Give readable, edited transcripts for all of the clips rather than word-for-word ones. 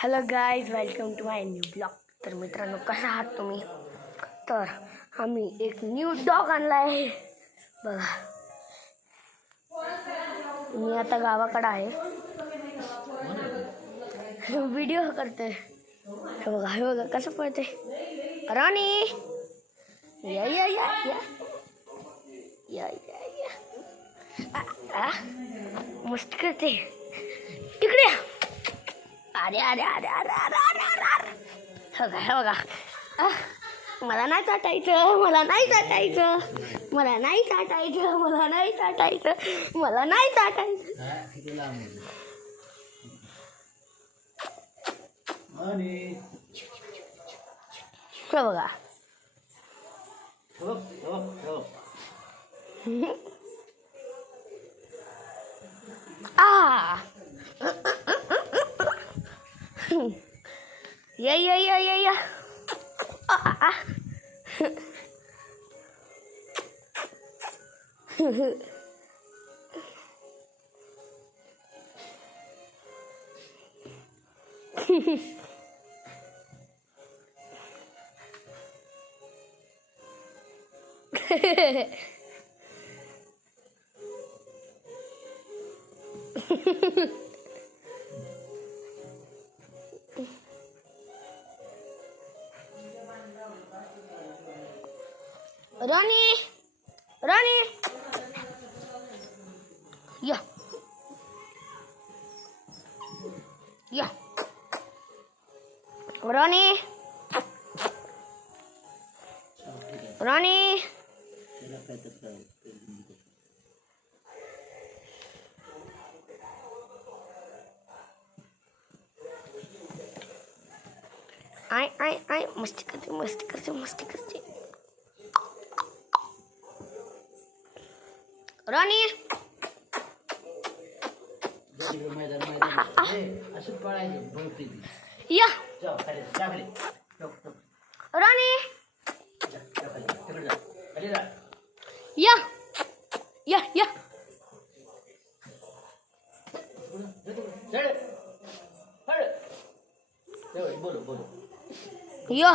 Hello guys, welcome to my new blog. तर मित्रांनो, कसा आहात तुम्ही? तर आम्ही एक न्यू डॉग आणला आहे. बघा, मी आता गावाकडे आहे, व्हिडिओ करते. हे बघा कसं पळते. राणी, या या या या या या या मस्त करते. तिकडे अरे अरे अरे अरे अरे अरे अरे हे बघा मला नाही चाटायचं, मला नाही चाटायचं, मला नाही चाटायचं, मला नाही चाटायचं, मला नाही चाटायचं. हे बघा या या या या या राणी, राणी, या या राणी, राणी, आय आय आय मस्ती करते, मस्ती करते, मस्ती करते. राणी, या राणी, या या या या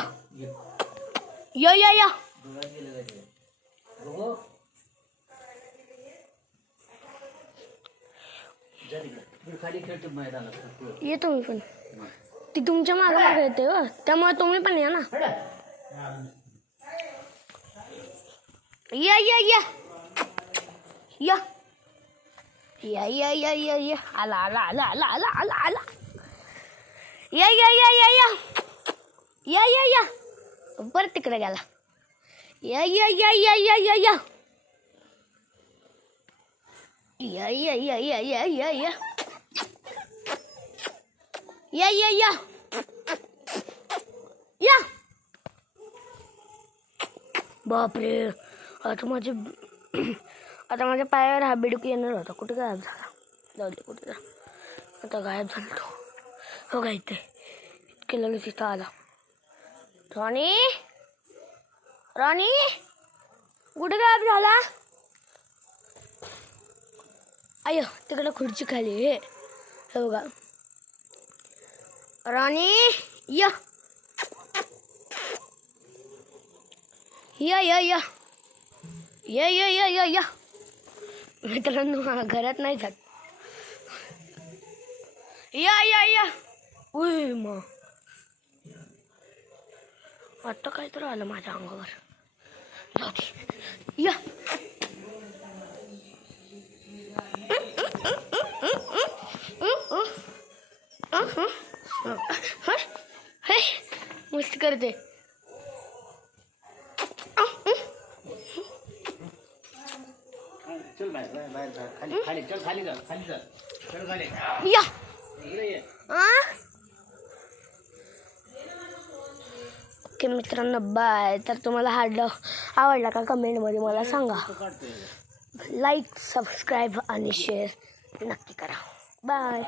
या या या येतो मी पण. ती तुमच्या मागे मागे येते हो, त्यामुळे तुम्ही पण या ना. या या या या या या या या या आला आला आला आला आला आला आला या या या या या या या या परत तिकडे गेला. या या या या या या या या या या या या या या या या या या बापरे, आता माझ्या पायावर हा बेडूक येणार होता. कुठे गायब झाला? जाऊ दे, कुठे जा, आता गायब झाला तो. हो का, इथे इतके लगेच इथं आला. राणी, राणी, कुठे गायब झाला? आय तिकडे खुर्ची खाली. हे बघा, राणी, या या या या या या या या या मित्रांनो, घरात नाही जात. या या या उय मग आता काय तर आलं माझ्या अंगावर. जाऊ दे, या मस्त करते. या ओके मित्रांनो, बाय. तर तुम्हाला हा व्हिडिओ आवडला का कमेंटमध्ये मला सांगा. लाईक, सबस्क्राईब आणि शेअर नक्की करा. बाय.